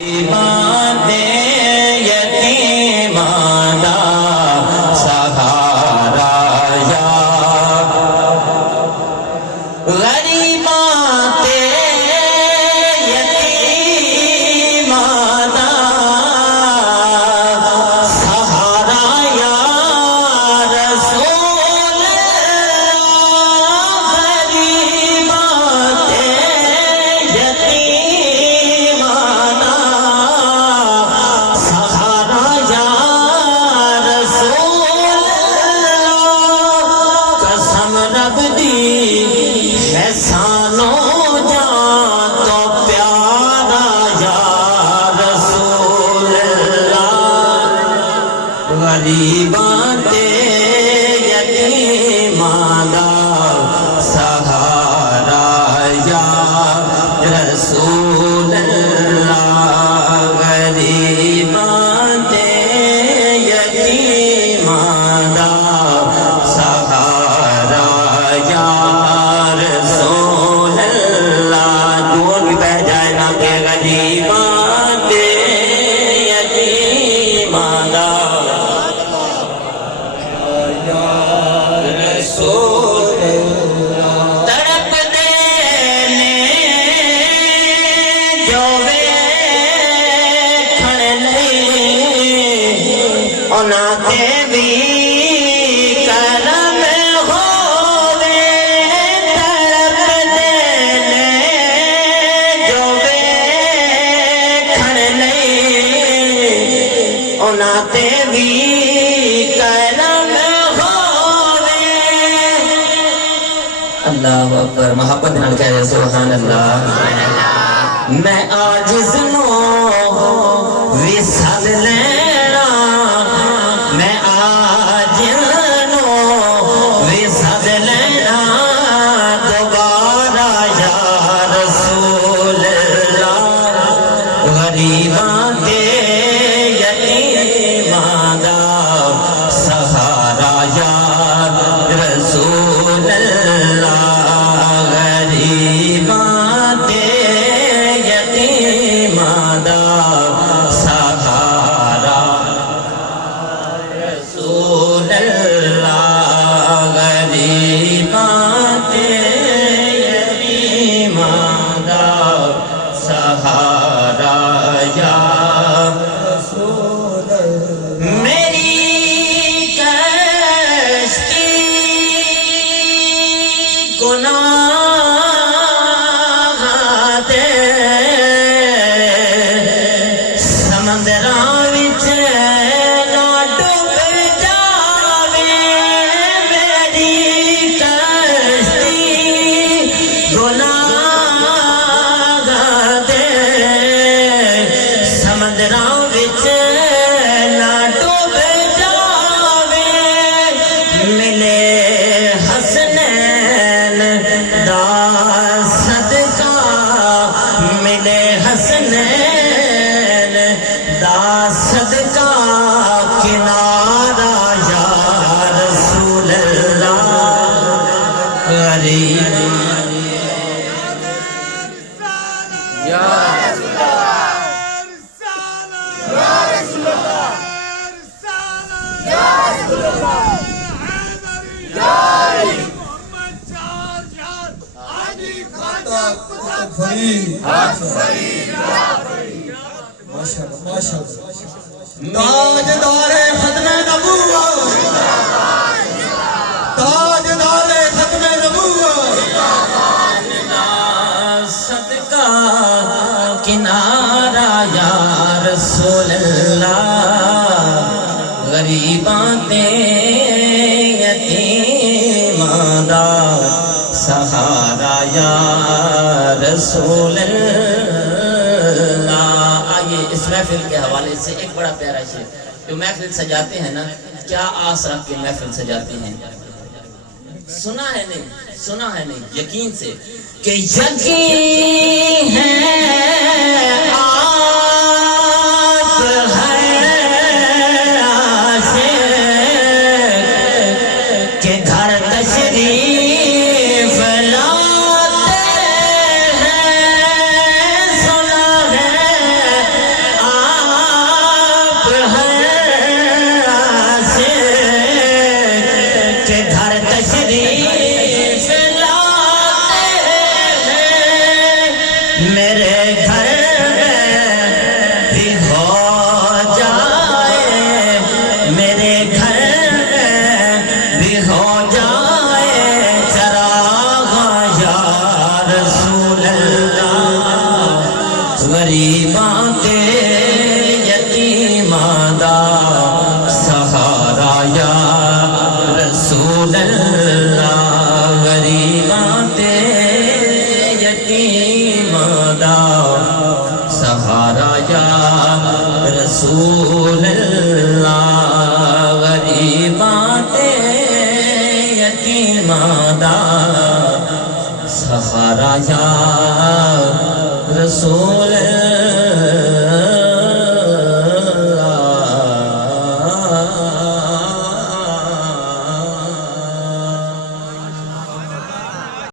غریباں دے یتیماں دا سہارا یا غریباں تے یتیماں دا سہارا یا رسول اللہ غریباں تے یتیماں دا سہارا یا رسول اللہ قسم رب دی احسانوں جان تو پیارا یا رسول اللہ غریباں تے یتیماں دا سہارا یا رسول اللہ غریباں تے یتیماں دا سہارا یا رسول اللہ دور بھی بہ جائے نا کہ غریباں تے یتیماں دا یا رسول اللہ تڑپ دینے جو ویکھن لئی انہاں تے بھی کرم ہووے تڑپ دینے جو ویکھن لئی انہاں تے بھی کرم ہووے اللہ اکبر محبت نال کہہ رہے سبحان اللہ میں عاجز نوں وسعت لینا میں عاجز نوں وسعت لینا دوبارہ یا رسول اللہ غریباں تے یتیماں دا سہارا یا رسول اللہ غریباں تے یتیماں دا سہارا رسول اللہ غریباں تے یتیماں دا سہارا یا رسول اللہ میری کشتی گناہ دے سمندراں وچ نہ ڈوب جاوے میری کشتی گناہ دے سمندراں وچ نہ ڈوب جاوے ملے حسنین دا صدقہ ملے حسنین دا صدقہ کنارہ یا رسول اللہ غریب یا تاجدار ختم نبوت تاجدار ختم نبوت صدقہ کنارہ یا رسول اللہ غریباں تے یتیماں دا سہارا یا رسول اللہ آئیے اس محفل کے حوالے سے ایک بڑا پیارا شعر جو محفل سجاتے ہیں نا کیا آس رکھ کے محفل سجاتے ہیں سنا ہے نہیں یقین سے کہ یقین ہے آس ہے عاشق کہ گھر تشریف لاتے ہیں سنا ہے تے یتیماں دا سہارا یا رسول اللہ غریباں تے یتیماں دا سہارا یا رسول